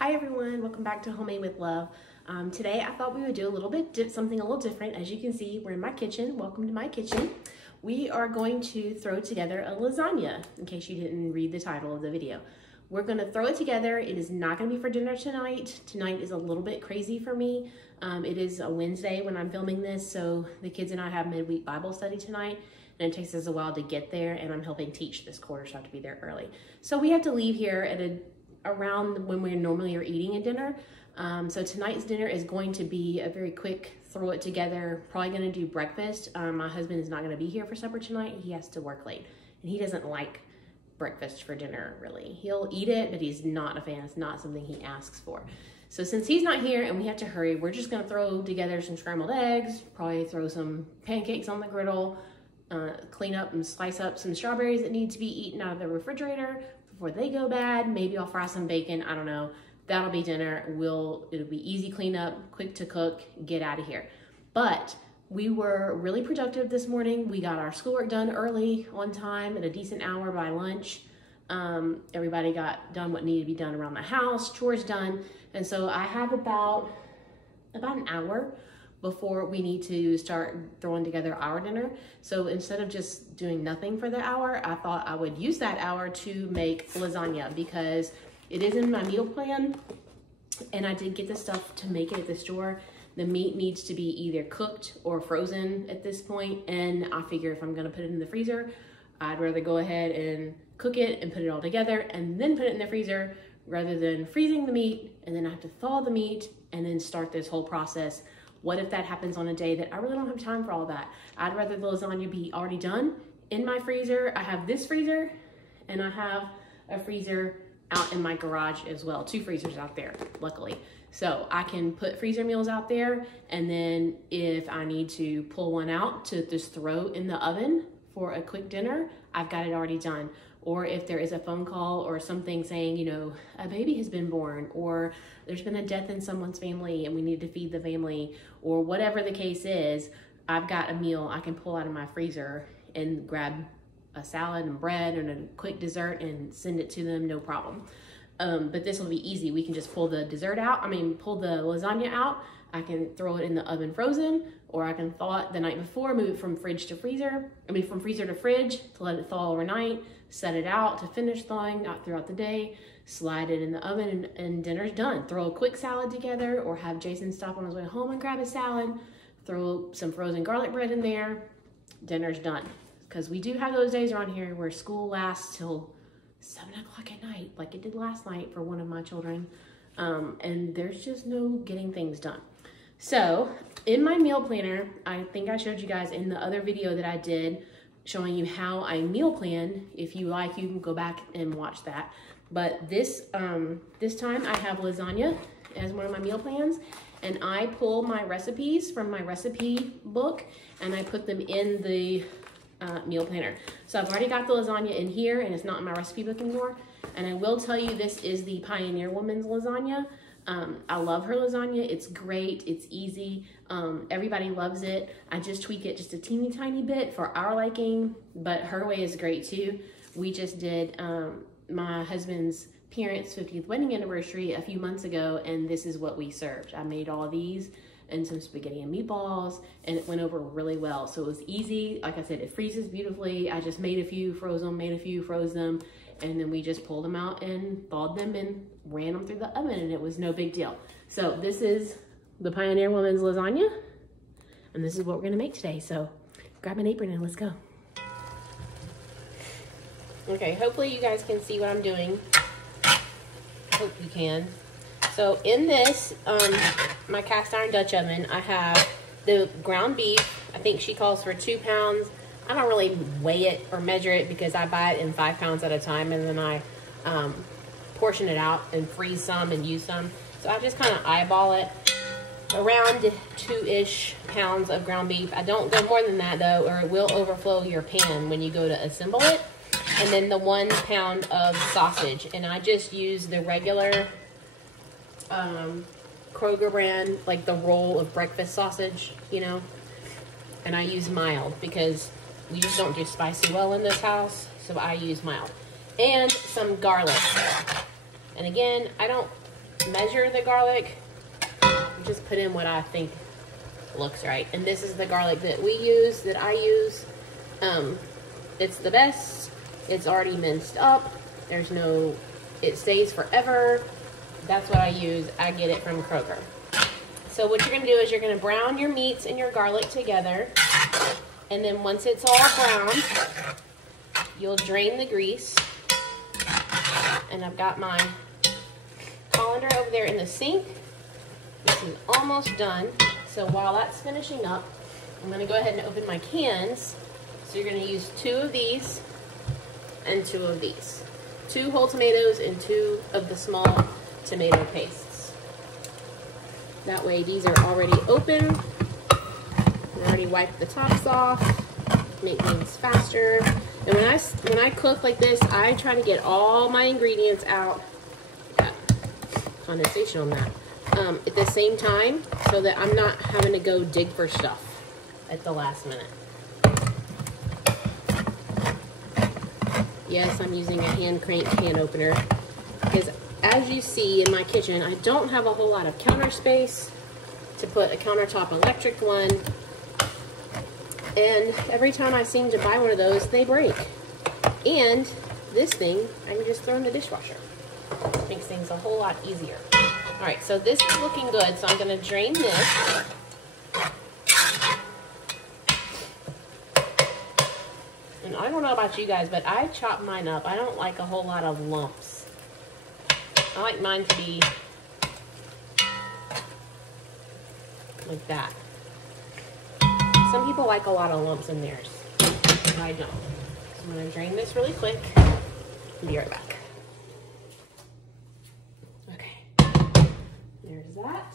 Hi everyone, welcome back to Homemade with Love. Today I thought we would do a little bit something a little different. As you can see, we're in my kitchen. Welcome to my kitchen. We are going to throw together a lasagna, in case you didn't read the title of the video. We're going to throw it together. It is not going to be for dinner tonight. Tonight is a little bit crazy for me. It is a Wednesday when I'm filming this, so the kids and I have midweek Bible study tonight, and it takes us a while to get there, and I'm helping teach this quarter, so I have to be there early. So we have to leave here at around when we normally are eating a dinner. So tonight's dinner is going to be a very quick throw it together, probably going to do breakfast. My husband is not going to be here for supper tonight. He has to work late, and he doesn't like breakfast for dinner, really. He'll eat it, but he's not a fan. It's not something he asks for. So since he's not here and we have to hurry, we're just going to throw together some scrambled eggs, probably throw some pancakes on the griddle, clean up and slice up some strawberries that need to be eaten out of the refrigerator before they go bad. Maybe I'll fry some bacon, I don't know. That'll be dinner. It'll be easy cleanup, quick to cook, get out of here. But we were really productive this morning. We got our schoolwork done early, on time, at a decent hour by lunch. Everybody got done what needed to be done around the house, chores done. And so I have about an hour before we need to start throwing together our dinner. So instead of just doing nothing for the hour, I thought I would use that hour to make lasagna because it is in my meal plan, and I did get the stuff to make it at the store. The meat needs to be either cooked or frozen at this point, and I figure if I'm gonna put it in the freezer, I'd rather go ahead and cook it and put it all together and then put it in the freezer rather than freezing the meat and then I have to thaw the meat and then start this whole process. What if that happens on a day that I really don't have time for all that? I'd rather the lasagna be already done in my freezer. I have this freezer and I have a freezer out in my garage as well. 2 freezers out there, luckily. So I can put freezer meals out there, and then if I need to pull one out to just throw in the oven for a quick dinner, I've got it already done. Or if there is a phone call or something saying, you know, a baby has been born, or there's been a death in someone's family and we need to feed the family, or whatever the case is, I've got a meal I can pull out of my freezer and grab a salad and bread and a quick dessert and send it to them, no problem. But this will be easy. We can just pull the dessert out, pull the lasagna out. I can throw it in the oven frozen, or I can thaw it the night before, move it from fridge to freezer. From freezer to fridge to let it thaw overnight, set it out to finish thawing out throughout the day, slide it in the oven, and dinner's done. Throw a quick salad together, or have Jason stop on his way home and grab a salad, throw some frozen garlic bread in there, dinner's done. Because we do have those days around here where school lasts till 7 o'clock at night, like it did last night for one of my children. And there's just no getting things done. So in my meal planner, I think I showed you guys in the other video that I did showing you how I meal plan. If you like, you can go back and watch that. But this time I have lasagna as one of my meal plans, and I pull my recipes from my recipe book and I put them in the meal planner. So I've already got the lasagna in here and it's not in my recipe book anymore. And I will tell you, this is the Pioneer Woman's lasagna. I love her lasagna. It's great. It's easy. Everybody loves it. I just tweak it just a teeny tiny bit for our liking, but her way is great too. We just did my husband's parents' 50th wedding anniversary a few months ago, and this is what we served. I made all these and some spaghetti and meatballs, and it went over really well. So it was easy. Like I said, it freezes beautifully. I just made a few, froze them, froze them, and then we just pulled them out and thawed them and ran them through the oven, and it was no big deal. So this is the Pioneer Woman's lasagna, and this is what we're gonna make today. So grab an apron and let's go. Okay, hopefully you guys can see what I'm doing. Hope you can. So in this, my cast iron Dutch oven, I have the ground beef. I think she calls for 2 pounds. I don't really weigh it or measure it because I buy it in 5 pounds at a time, and then I portion it out and freeze some and use some. So I just kind of eyeball it. Around 2-ish pounds of ground beef. I don't go more than that though, or it will overflow your pan when you go to assemble it. And then the 1 pound of sausage, and I just use the regular Kroger brand, like the roll of breakfast sausage, you know, and I use mild because we just don't do spicy well in this house, so I use mild. And some garlic. And again, I don't measure the garlic. Just put in what I think looks right. And this is the garlic that we use, that I use. It's the best. It's already minced up. There's no, it stays forever. That's what I use. I get it from Kroger. So what you're gonna do is you're gonna brown your meats and your garlic together. And then once it's all browned, you'll drain the grease. And I've got my colander over there in the sink. This is almost done. So while that's finishing up, I'm gonna go ahead and open my cans. So you're gonna use 2 of these and 2 of these. 2 whole tomatoes and 2 of the small tomato pastes. That way these are already open. I already wiped the tops off, make things faster. And when I cook like this, I try to get all my ingredients out. Got condensation on that. At the same time, so that I'm not having to go dig for stuff at the last minute. Yes, I'm using a hand crank can opener because as you see in my kitchen, I don't have a whole lot of counter space to put a countertop electric one. And every time I seem to buy one of those, they break. And this thing, I can just throw in the dishwasher. Makes things a whole lot easier. All right, so this is looking good, so I'm gonna drain this. And I don't know about you guys, but I chop mine up. I don't like a whole lot of lumps. I like mine to be like that. Some people like a lot of lumps in theirs, but I don't. So I'm gonna drain this really quick and be right back. Okay, there's that.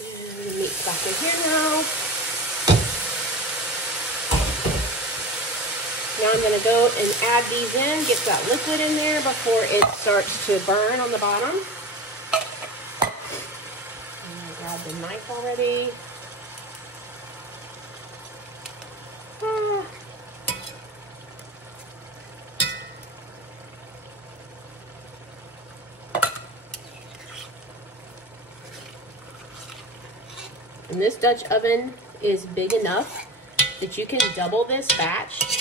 And the meat's back in here now. Now I'm going to go and add these in, get that liquid in there before it starts to burn on the bottom. And I grabbed the knife already. And this Dutch oven is big enough that you can double this batch.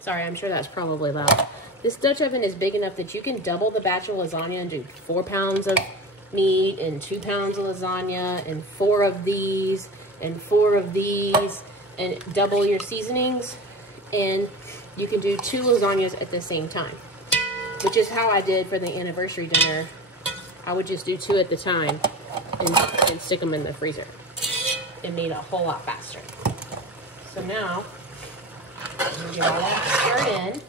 Sorry, I'm sure that's probably loud. This Dutch oven is big enough that you can double the batch of lasagna and do 4 pounds of meat and 2 pounds of lasagna and 4 of these and 4 of these and double your seasonings. And you can do 2 lasagnas at the same time, which is how I did for the anniversary dinner. I would just do 2 at the time and stick them in the freezer. It made a whole lot faster. So now, I'm going to get all that stirred in.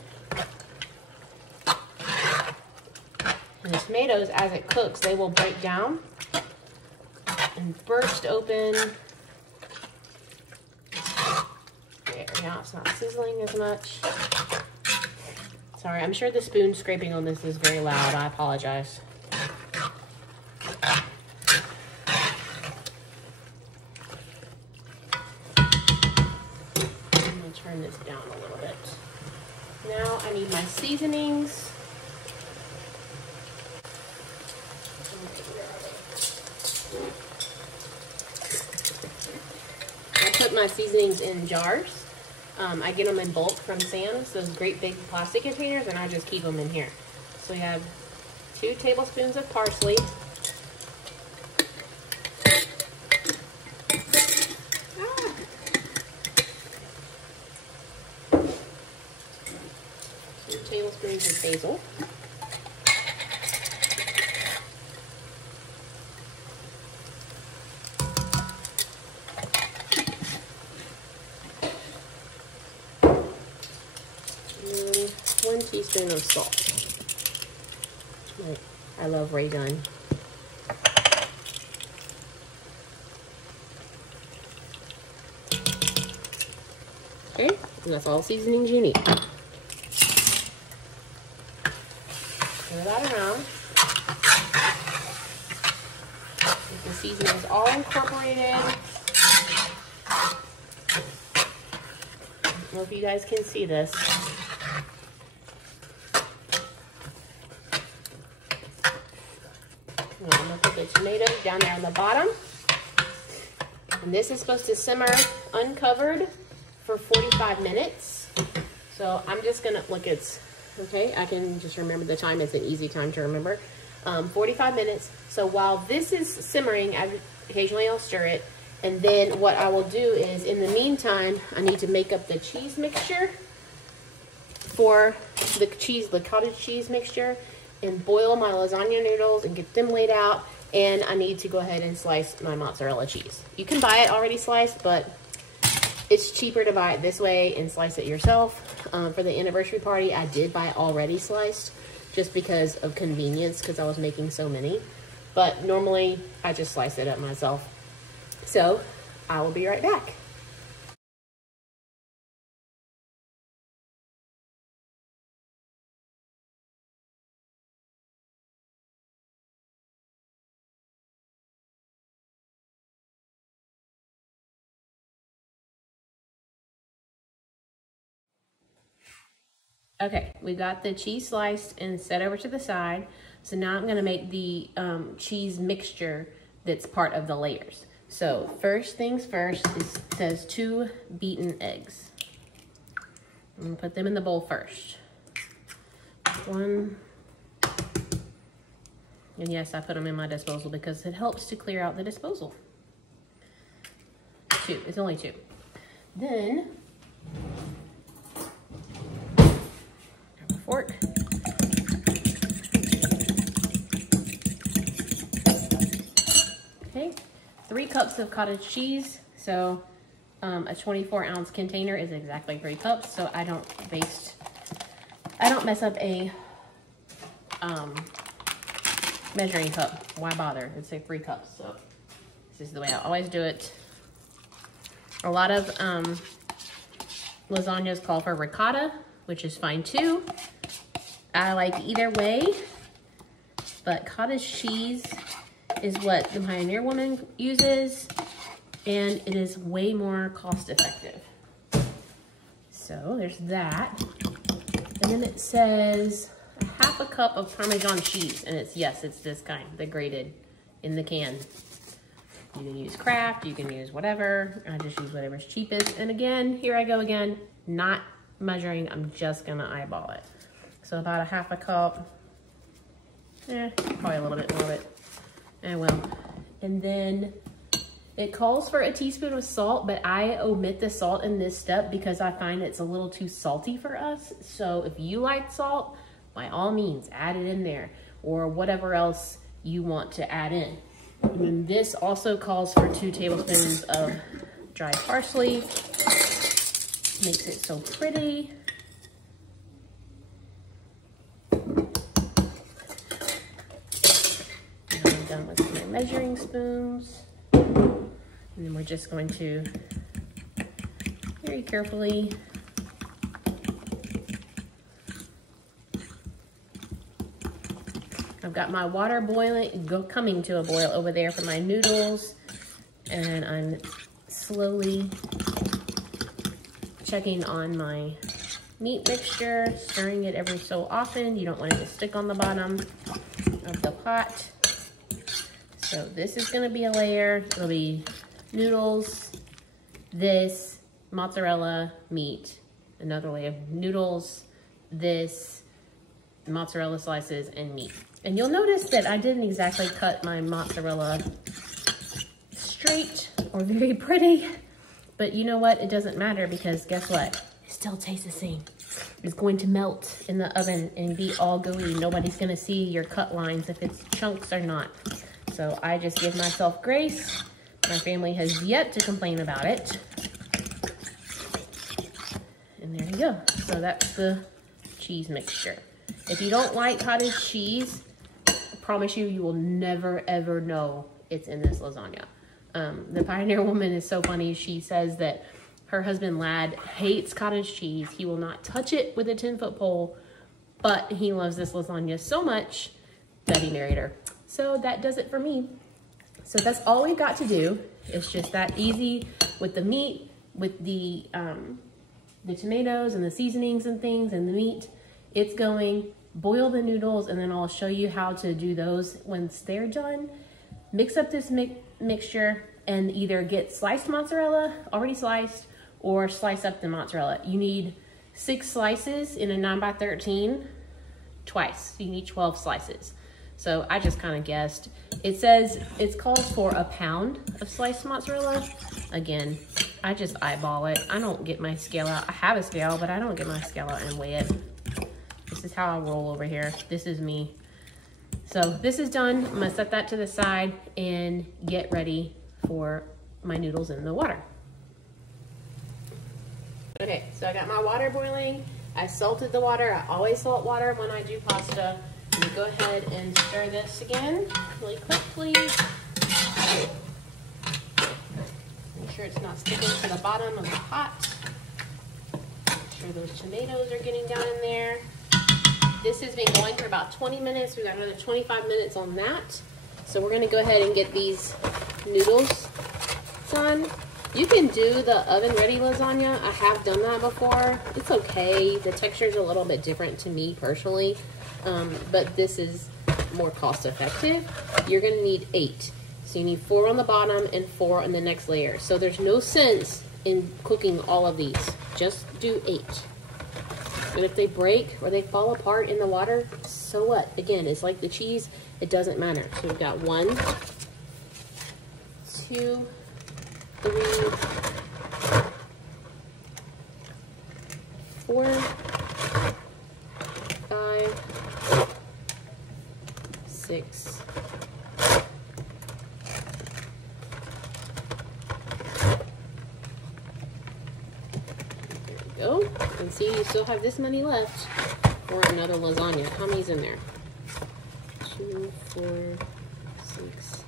And the tomatoes, as it cooks, they will break down and burst open. There, now it's not sizzling as much. Sorry, I'm sure the spoon scraping on this is very loud. I apologize. Turn this down a little bit. Now I need my seasonings. I put my seasonings in jars. I get them in bulk from Sam's, those great big plastic containers, and I just keep them in here. So we have 2 tablespoons of parsley. 2 tablespoons of basil. And 1 teaspoon of salt. I love Ray Gun. Okay, and that's all the seasonings you need. Stir that around. Get the seasonings all incorporated. don't know if you guys can see this. I'm gonna put the tomatoes down there on the bottom. And this is supposed to simmer uncovered for 45 minutes. So I'm just gonna, look, it's, okay, I can just remember the time. It's an easy time to remember. 45 minutes. So while this is simmering, occasionally I'll stir it. And then what I will do is, in the meantime, I need to make up the cheese mixture for the cottage cheese mixture, and boil my lasagna noodles and get them laid out. And I need to go ahead and slice my mozzarella cheese. You can buy it already sliced, but it's cheaper to buy it this way and slice it yourself. For the anniversary party, I did buy it already sliced just because of convenience, because I was making so many. But normally, I just slice it up myself. So, I will be right back. Okay, we got the cheese sliced and set over to the side. So now I'm gonna make the cheese mixture that's part of the layers. So first things first, it says 2 beaten eggs. I'm gonna put them in the bowl first. 1. And yes, I put them in my disposal because it helps to clear out the disposal. 2, it's only 2. Then, grab a fork. Okay, 3 cups of cottage cheese. So a 24-ounce container is exactly 3 cups. So I don't mess up a measuring cup. Why bother? It's say 3 cups. So this is the way I always do it. A lot of lasagnas call for ricotta, which is fine too. I like either way, but cottage cheese is what the Pioneer Woman uses, and it is way more cost effective. So there's that. And then it says a 1/2 cup of Parmesan cheese, and it's, yes, it's this kind, the grated in the can. You can use Kraft, you can use whatever. I just use whatever's cheapest. And again, here I go again, not measuring, I'm just gonna eyeball it. So about a 1/2 cup, probably a little bit more, but well. And then it calls for a teaspoon of salt, but I omit the salt in this step because I find it's a little too salty for us. So if you like salt, by all means, add it in there, or whatever else you want to add in. And then this also calls for 2 tablespoons of dry parsley. Makes it so pretty. Now I'm done with my measuring spoons. And then we're just going to very carefully I've got my water boiling, coming to a boil over there for my noodles, and I'm slowly checking on my meat mixture, stirring it every so often. You don't want it to stick on the bottom of the pot. So this is gonna be a layer. It'll be noodles, this, mozzarella, meat, another layer of noodles, this, mozzarella slices, and meat. And you'll notice that I didn't exactly cut my mozzarella straight or very pretty, but you know what? It doesn't matter because guess what? It still tastes the same. It's going to melt in the oven and be all gooey. Nobody's gonna see your cut lines if it's chunks or not. So I just give myself grace. My family has yet to complain about it. And there you go. So that's the cheese mixture. If you don't like cottage cheese, I promise you, you will never ever know it's in this lasagna. The Pioneer Woman is so funny. She says that her husband Lad hates cottage cheese. He will not touch it with a 10-foot pole, but he loves this lasagna so much that he married her. So that does it for me. So that's all we've got to do. It's just that easy with the meat, with the the tomatoes and the seasonings and things and the meat. It's going. Boil the noodles, and then I'll show you how to do those once they're done. Mix up this mixture and either get sliced mozzarella, already sliced, or slice up the mozzarella. You need 6 slices in a 9x13 twice. You need 12 slices. So I just kind of guessed. It says it calls for a pound of sliced mozzarella. Again, I just eyeball it. I don't get my scale out. I have a scale, but I don't get my scale out and weigh it. This is how I roll over here. This is me. So this is done. I'm gonna set that to the side and get ready for my noodles in the water. Okay, so I got my water boiling. I salted the water. I always salt water when I do pasta. I'm gonna go ahead and stir this again really quickly. Make sure it's not sticking to the bottom of the pot. Make sure those tomatoes are getting down in there. This has been going for about 20 minutes. We've got another 25 minutes on that. So we're gonna go ahead and get these noodles done. You can do the oven-ready lasagna. I have done that before. It's okay. The texture is a little bit different to me personally, but this is more cost-effective. You're gonna need 8. So you need 4 on the bottom and 4 on the next layer. So there's no sense in cooking all of these. Just do 8. And if they break or they fall apart in the water, so what? Again, it's like the cheese, it doesn't matter. So we've got 1, 2, 3, 4, 5, 6, go. And see, you still have this many left for another lasagna. How many's in there? 2, 4, 6,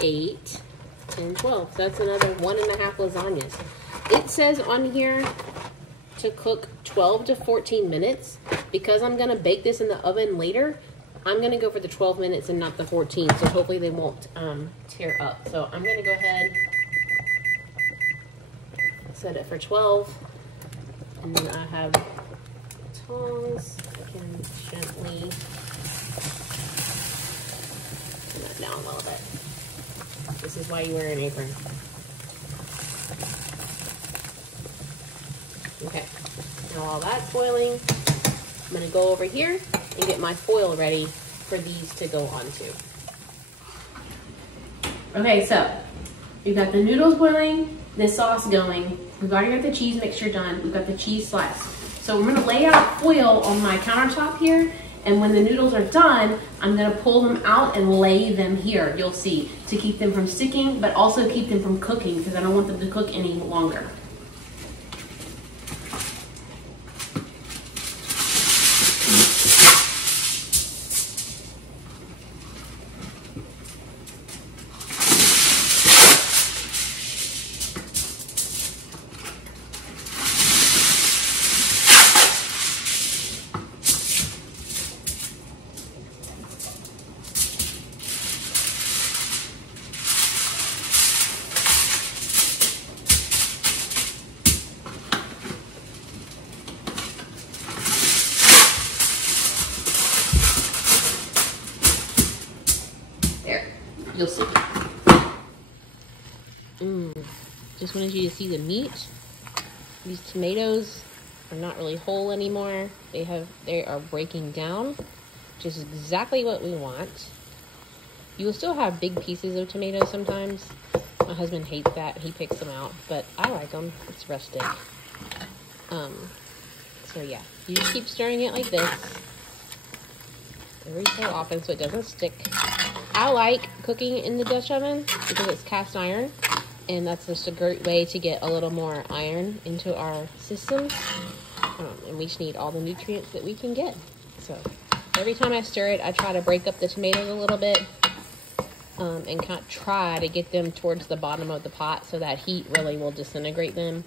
8, 10, 12. So that's another 1.5 lasagnas. It says on here to cook 12 to 14 minutes. Because I'm gonna bake this in the oven later, I'm gonna go for the 12 minutes and not the 14. So hopefully they won't tear up. So I'm gonna go ahead, set it for 12. And then I have tongs. I can gently turn that down a little bit. This is why you wear an apron. Okay, now while that's boiling, I'm gonna go over here and get my foil ready for these to go onto. Okay, so we've got the noodles boiling, the sauce going. We've already got the cheese mixture done. We've got the cheese sliced. So we're gonna lay out foil on my countertop here, and when the noodles are done, I'm gonna pull them out and lay them here, you'll see, to keep them from sticking, but also keep them from cooking, because I don't want them to cook any longer. You'll see. Just wanted you to see the meat. These tomatoes are not really whole anymore. They are breaking down, which is exactly what we want. You will still have big pieces of tomatoes sometimes. My husband hates that. He picks them out, but I like them. It's rustic. So yeah, you just keep stirring it like this every so often so it doesn't stick. I like cooking in the Dutch oven because it's cast iron, and that's just a great way to get a little more iron into our systems. And we just need all the nutrients that we can get. So every time I stir it, I try to break up the tomatoes a little bit and kind of try to get them towards the bottom of the pot so that heat really will disintegrate them.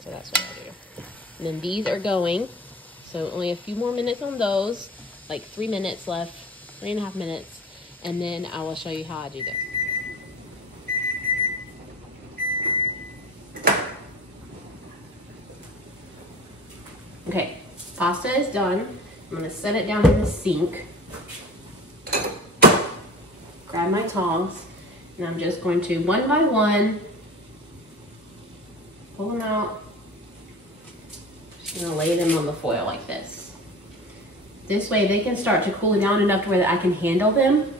So that's what I do. And then these are going. So only a few more minutes on those, like 3 minutes left, 3.5 minutes, and then I will show you how I do this. Okay, pasta is done. I'm gonna set it down in the sink. Grab my tongs, and I'm just going to, one by one, pull them out. Just gonna lay them on the foil like this. This way they can start to cool down enough to where I can handle them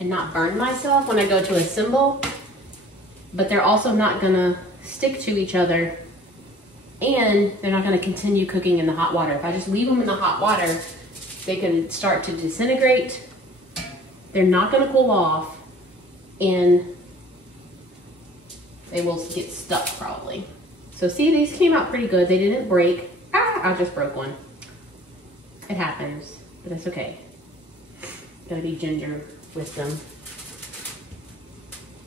and not burn myself when I go to assemble, but they're also not gonna stick to each other, and they're not gonna continue cooking in the hot water. If I just leave them in the hot water, they can start to disintegrate. They're not gonna cool off, and they will get stuck probably. So see, these came out pretty good. They didn't break. Ah, I just broke one. It happens, but that's okay. Gotta be ginger with them.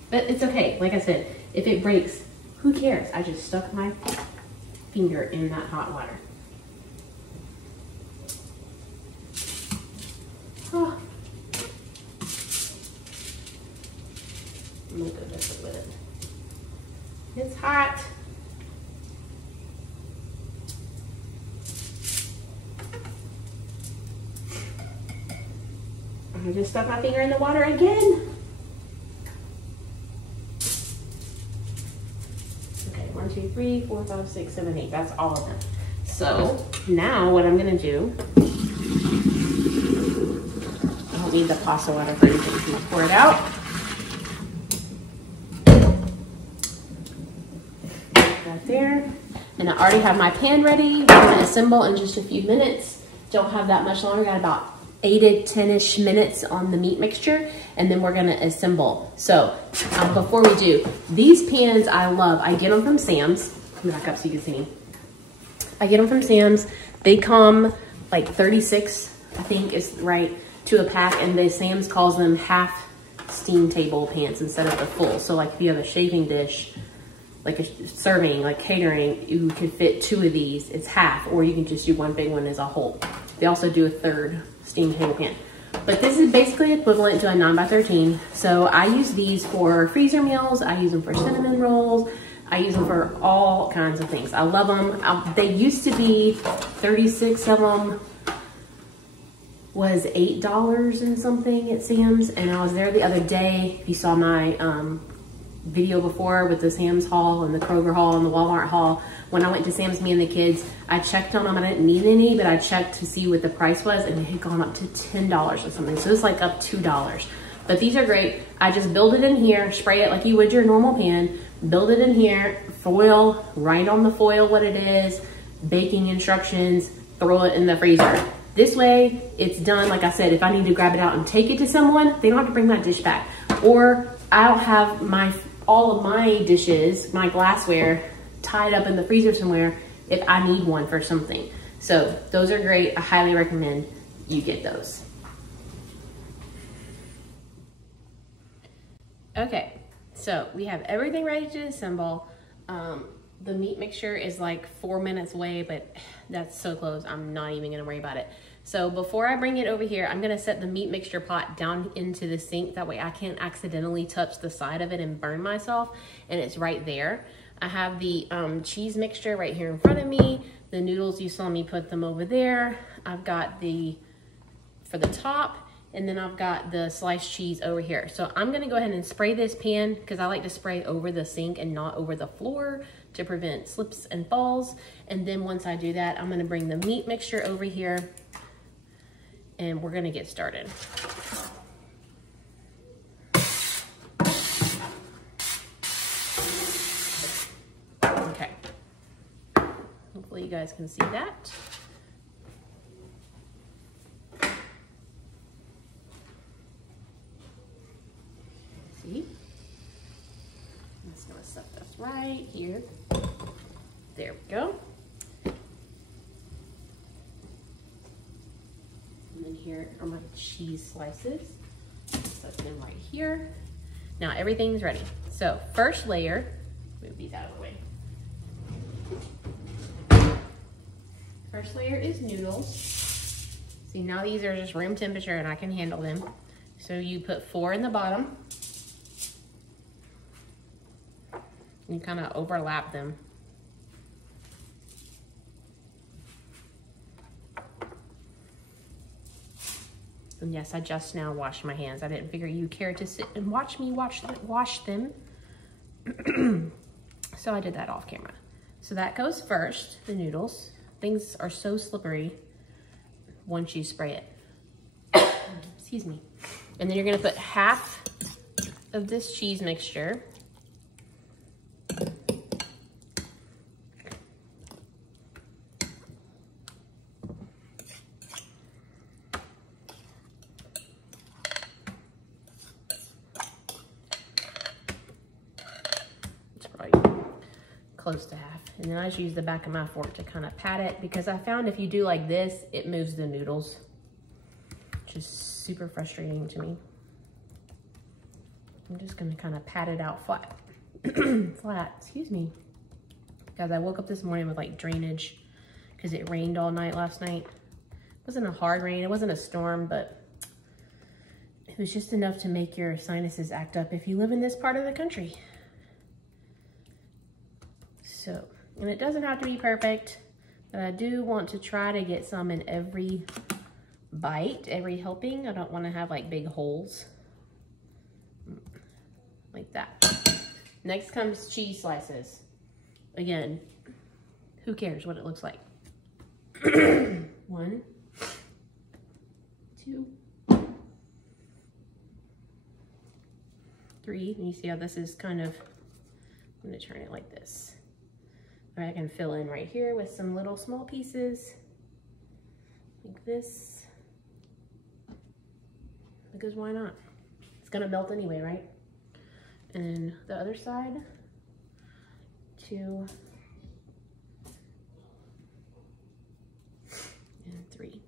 But it's okay, like I said, if it breaks, who cares? I just stuck my finger in that hot water. Oh. I'm gonna go this with it. It's hot. I just stuck my finger in the water again. Okay, 1, 2, 3, 4, 5, 6, 7, 8. That's all of them. So now what I'm gonna do, I don't need the pasta water for anything. I'm gonna pour it out. Right there. And I already have my pan ready. We're gonna assemble in just a few minutes. Don't have that much longer. Got about 8 to 10-ish minutes on the meat mixture, and then we're gonna assemble. So before we do, these pans I love. I get them from Sam's. Let me back up so you can see me. I get them from Sam's. They come like 36, I think is right, to a pack, and the Sam's calls them half steam table pans instead of the full. So like if you have a shaving dish, like a serving, like catering, you could fit 2 of these, it's half, or you can just do one big one as a whole. They also do a third steam table pan. But this is basically equivalent to a 9x13. So I use these for freezer meals. I use them for cinnamon rolls. I use them for all kinds of things. I love them. They used to be 36 of them was $8 and something at Sam's. And I was there the other day. If you saw my video before with the Sam's haul and the Kroger haul and the Walmart haul, when I went to Sam's, me and the kids, I checked on them. I didn't need any, but I checked to see what the price was, and it had gone up to $10 or something. So it's like up $2. But these are great. I just build it in here, spray it like you would your normal pan, build it in here, foil, write on the foil what it is, baking instructions, throw it in the freezer. This way, it's done. Like I said, if I need to grab it out and take it to someone, they don't have to bring my dish back. Or I'll have all of my dishes, my glassware, tied up in the freezer somewhere if I need one for something. So those are great. I highly recommend you get those. Okay, so we have everything ready to assemble. The meat mixture is like 4 minutes away, but that's so close, I'm not even gonna worry about it. So before I bring it over here, I'm gonna set the meat mixture pot down into the sink. That way I can't accidentally touch the side of it and burn myself, and it's right there. I have the cheese mixture right here in front of me. The noodles, you saw me put them over there. I've got for the top, and then I've got the sliced cheese over here. So I'm gonna go ahead and spray this pan, because I like to spray over the sink and not over the floor to prevent slips and falls. And then once I do that, I'm gonna bring the meat mixture over here, and we're gonna get started. Okay, hopefully you guys can see that. See? I'm just gonna set this right here. There we go. And then here are my cheese slices. Set them right here. Now everything's ready. So first layer, move these out of the way. First layer is noodles. See, now these are just room temperature and I can handle them. So you put 4 in the bottom. You kind of overlap them. And yes, I just now washed my hands. I didn't figure you'd care to sit and watch me wash them. So I did that off camera. So that goes first, the noodles. Things are so slippery once you spray it. Excuse me. And then you're gonna put half of this cheese mixture. Close to half. And then I just use the back of my fork to kind of pat it, because I found if you do like this, it moves the noodles, which is super frustrating to me. I'm just gonna kind of pat it out flat. Flat, excuse me. Guys, I woke up this morning with like drainage because it rained all night last night. It wasn't a hard rain, it wasn't a storm, but it was just enough to make your sinuses act up if you live in this part of the country. So, and it doesn't have to be perfect, but I do want to try to get some in every bite, every helping. I don't want to have like big holes like that. Next comes cheese slices. Again, who cares what it looks like? 1, 2, 3. And you see how this is kind of, I'm gonna turn it like this. I can fill in right here with some little small pieces like this, because why not? It's gonna melt anyway, right? And the other side, 2 and 3.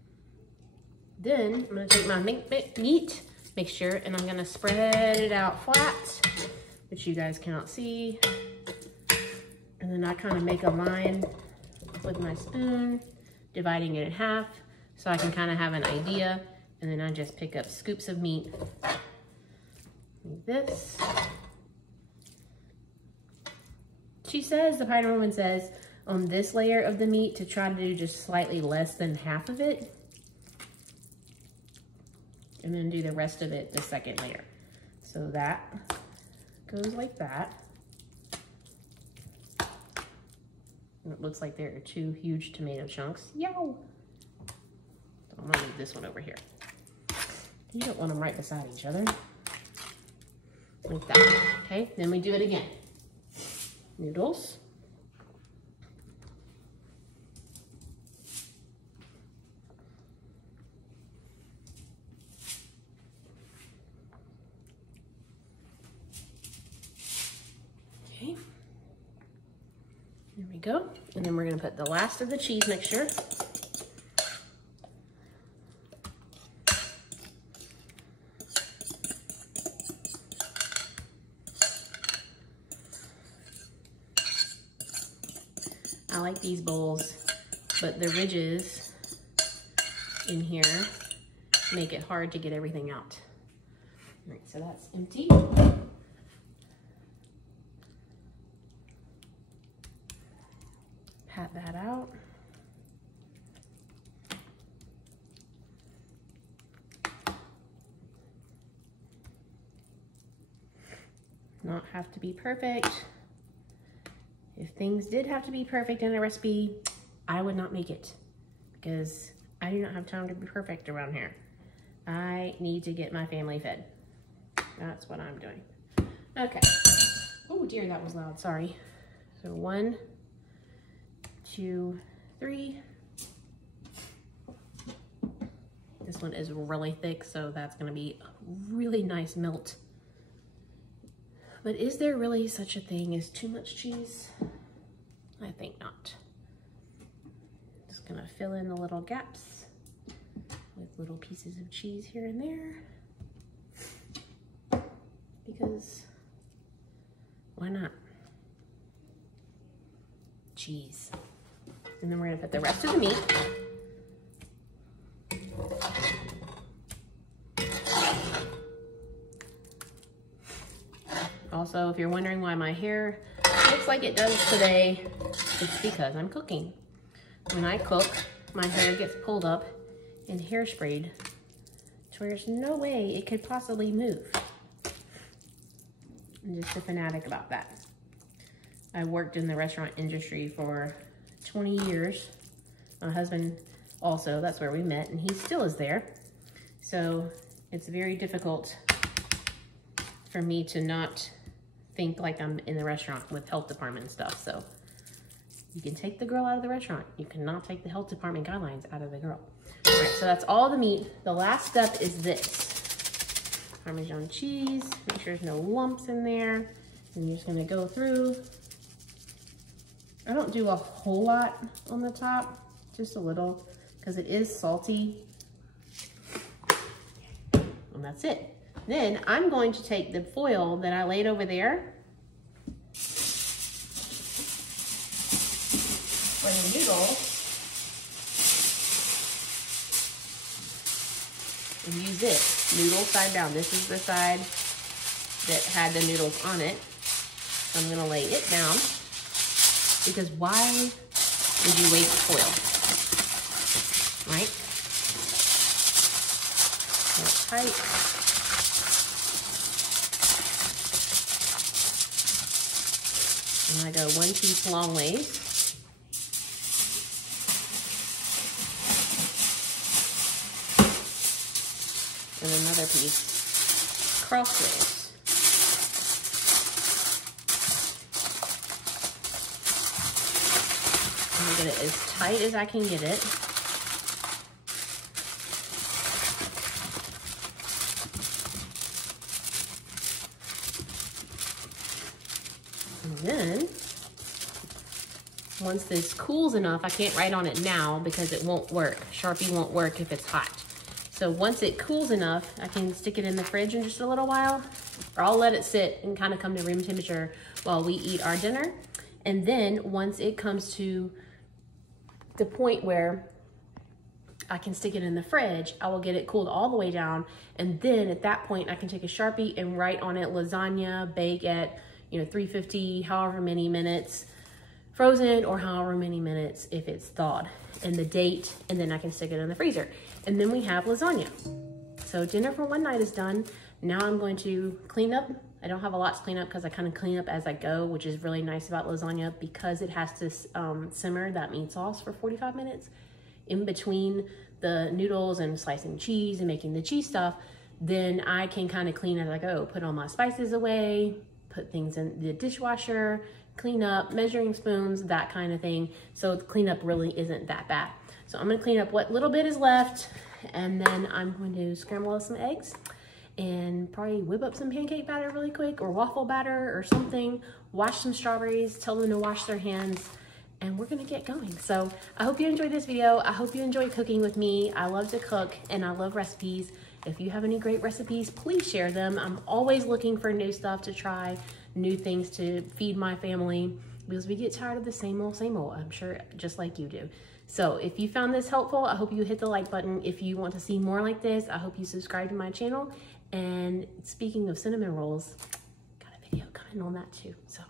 Then I'm gonna take my meat mixture and I'm gonna spread it out flat, which you guys cannot see. And then I kind of make a line with my spoon, dividing it in half so I can kind of have an idea. And then I just pick up scoops of meat like this. She says, the Pioneer Woman says, on this layer of the meat to try to do just slightly less than half of it. And then do the rest of it the second layer. So that goes like that. It looks like there are 2 huge tomato chunks. Yow! So I'm gonna leave this one over here. You don't want them right beside each other. Like that. Okay, then we do it again. Noodles. Okay. There we go. And then we're gonna put the last of the cheese mixture. I like these bowls, but the ridges in here make it hard to get everything out. All right, so that's empty. Pat that out. Not have to be perfect. If things did have to be perfect in a recipe, I would not make it because I do not have time to be perfect around here. I need to get my family fed. That's what I'm doing. Okay. Oh dear, that was loud, sorry. So 1, 2, 3. This one is really thick, so that's gonna be a really nice melt. But is there really such a thing as too much cheese? I think not. Just gonna fill in the little gaps with little pieces of cheese here and there. Because why not? Cheese. And then we're gonna put the rest of the meat. Also, if you're wondering why my hair looks like it does today, it's because I'm cooking. When I cook, my hair gets pulled up and hairsprayed to where there's no way it could possibly move. I'm just a fanatic about that. I worked in the restaurant industry for 20 years. My husband also, that's where we met, and he still is there. So it's very difficult for me to not think like I'm in the restaurant with health department and stuff. So you can take the girl out of the restaurant. You cannot take the health department guidelines out of the girl. All right, so that's all the meat. The last step is this. Parmesan cheese, make sure there's no lumps in there. And you're just gonna go through. I don't do a whole lot on the top, just a little, because it is salty. And that's it. Then I'm going to take the foil that I laid over there for the noodle and use it, noodle side down. This is the side that had the noodles on it. So I'm gonna lay it down, because why would you waste foil, right? That's tight. And I go 1 piece long ways. And another piece crossways. I'm gonna get it as tight as I can get it. And then, once this cools enough, I can't write on it now because it won't work. Sharpie won't work if it's hot. So once it cools enough, I can stick it in the fridge in just a little while, or I'll let it sit and kind of come to room temperature while we eat our dinner. And then once it comes to the point where I can stick it in the fridge, I will get it cooled all the way down. And then at that point, I can take a Sharpie and write on it lasagna, bake at 350, however many minutes, frozen, or however many minutes if it's thawed, and the date, and then I can stick it in the freezer. And then we have lasagna. So dinner for one night is done. Now I'm going to clean up. I don't have a lot to clean up because I kind of clean up as I go, which is really nice about lasagna because it has to simmer that meat sauce for 45 minutes in between the noodles and slicing cheese and making the cheese stuff. Then I can kind of clean as I go, put all my spices away, put things in the dishwasher, clean up, measuring spoons, that kind of thing. So the cleanup really isn't that bad. So I'm gonna clean up what little bit is left, and then I'm going to scramble up some eggs and probably whip up some pancake batter really quick, or waffle batter or something, wash some strawberries, tell them to wash their hands, and we're gonna get going. So I hope you enjoyed this video. I hope you enjoy cooking with me. I love to cook and I love recipes. If you have any great recipes, please share them. I'm always looking for new stuff to try, new things to feed my family, because we get tired of the same old, I'm sure just like you do. So if you found this helpful, I hope you hit the like button. If you want to see more like this, I hope you subscribe to my channel. And speaking of cinnamon rolls, got a video coming on that too. So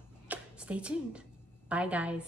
stay tuned. Bye guys.